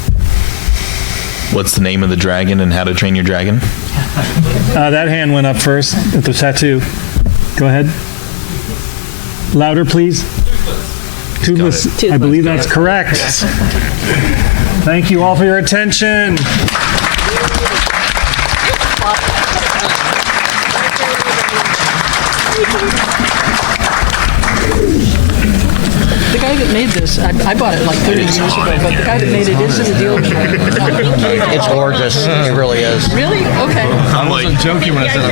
What's the name of the dragon and how to train your dragon? That hand went up first at the tattoo. Go ahead. Louder, please. Toothless. I believe that's correct. Thank you all for your attention. The guy that made this, I bought it like 30 years ago, but the guy that made it is in the deal. It's gorgeous. It really is. Really? Okay. I wasn't joking when I said